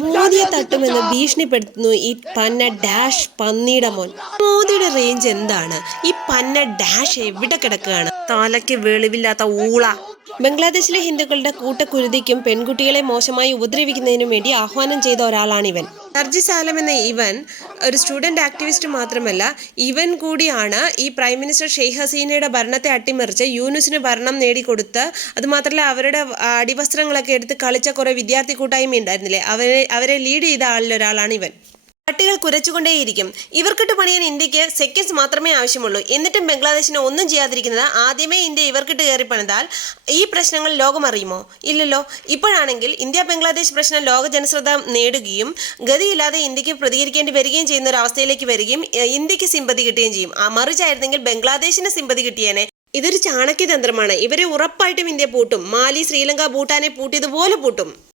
മോദിയെ തട്ടുമെന്ന് ഭീഷണിപ്പെടുത്തുന്നു ഈ പന്ന ഡാഷ് പന്നിയുടെ മോൻ. മോദിയുടെ റേഞ്ച് എന്താണ്? ഈ പന്ന ഡാഷ് എവിടെ കിടക്കുകയാണ്? തലയ്ക്ക് വെളിവില്ലാത്ത ഊള. ബംഗ്ലാദേശിലെ ഹിന്ദുക്കളുടെ കൂട്ടക്കുരുതിക്കും പെൺകുട്ടികളെ മോശമായി ഉപദ്രവിക്കുന്നതിനും വേണ്ടി ആഹ്വാനം ചെയ്ത ഒരാളാണിവൻ. സർജിസ് ആലം എന്ന ഇവൻ ഒരു സ്റ്റുഡന്റ് ആക്ടിവിസ്റ്റ് മാത്രമല്ല, ഇവൻ കൂടിയാണ് ഈ പ്രൈം മിനിസ്റ്റർ ഷെയ്ഖ് ഹസീനയുടെ ഭരണത്തെ അട്ടിമറിച്ച് യൂനുസിന് ഭരണം നേടിക്കൊടുത്ത്. അതുമാത്രമല്ല, അവരുടെ അടിവസ്ത്രങ്ങളൊക്കെ എടുത്ത് കളിച്ച കുറെ വിദ്യാർത്ഥി കൂട്ടായ്മ ഉണ്ടായിരുന്നില്ലേ, അവരെ ലീഡ് ചെയ്ത ആളിലൊരാളാണ് ഇവൻ. പട്ടികൾ കുരച്ചുകൊണ്ടേയിരിക്കും. ഇവർക്കിട്ട് പണിയാൻ ഇന്ത്യക്ക് സെക്കൻഡ്സ് മാത്രമേ ആവശ്യമുള്ളൂ. എന്നിട്ടും ബംഗ്ലാദേശിനെ ഒന്നും ചെയ്യാതിരിക്കുന്നത്. ആദ്യമേ ഇന്ത്യ ഇവർക്കിട്ട് കയറി പണിതാൽ ഈ പ്രശ്നങ്ങൾ ലോകം അറിയുമോ? ഇല്ലല്ലോ. ഇപ്പോഴാണെങ്കിൽ ഇന്ത്യ ബംഗ്ലാദേശ് പ്രശ്നം ലോക ജനശ്രദ്ധ നേടുകയും ഗതിയില്ലാതെ ഇന്ത്യക്ക് പ്രതികരിക്കേണ്ടി വരികയും ചെയ്യുന്ന ഒരു അവസ്ഥയിലേക്ക് വരികയും ഇന്ത്യക്ക് സിമ്പതി കിട്ടുകയും ചെയ്യും. മറിച്ചായിരുന്നെങ്കിൽ ബംഗ്ലാദേശിന് സിമ്പതി കിട്ടിയേനെ. ഇതൊരു ചാണക്യതന്ത്രമാണ്. ഇവരെ ഉറപ്പായിട്ടും ഇന്ത്യ പൂട്ടും. മാലി, ശ്രീലങ്ക, ഭൂട്ടാനെ പൂട്ടിയതുപോലെ പൂട്ടും.